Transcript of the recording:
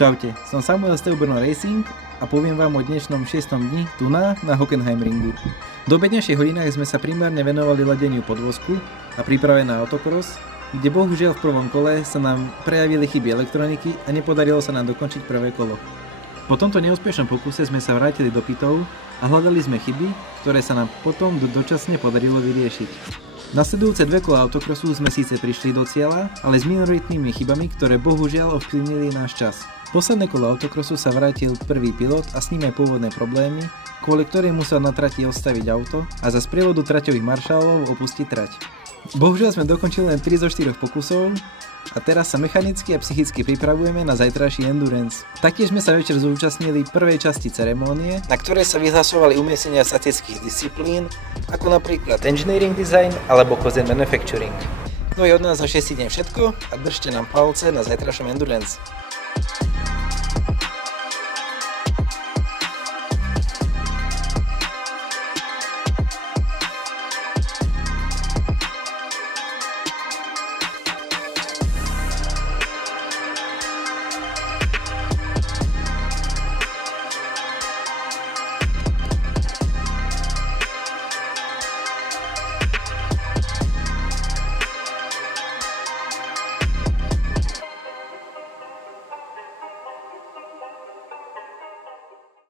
Čaute, som Samuel z Brno Racing a poviem vám o dnešnom 6. dni tu na Hockenheimringu. Do obednejších hodinách sme sa primárne venovali ladeniu podvozku a príprave na autocross, kde bohužiaľ v prvom kole sa nám prejavili chyby elektroniky a nepodarilo sa nám dokončiť prvé kolo. Po tomto neúspešnom pokuse sme sa vrátili do pitov a hľadali sme chyby, ktoré sa nám potom dočasne podarilo vyriešiť. Nasledujúce dve kola autocrossu sme síce prišli do cieľa, ale s minoritnými chybami, ktoré bohužiaľ ovplyvnili náš čas. Posledné kolo autocrossu sa vrátil prvý pilot a s ním aj pôvodné problémy, kvôli ktorým musel na trati odstaviť auto a za sprievodu traťových maršálov opustiť trať. Bohužiaľ sme dokončili len 3 zo 4 pokusov a teraz sa mechanicky a psychicky pripravujeme na zajtrajší endurance. Taktiež sme sa večer zúčastnili prvej časti ceremónie, na ktorej sa vyhlasovali umiestnenia statických disciplín, ako napríklad engineering design alebo cosine manufacturing. No je od nás za 6 deň všetko a držte nám palce na zajtrajšom endurance.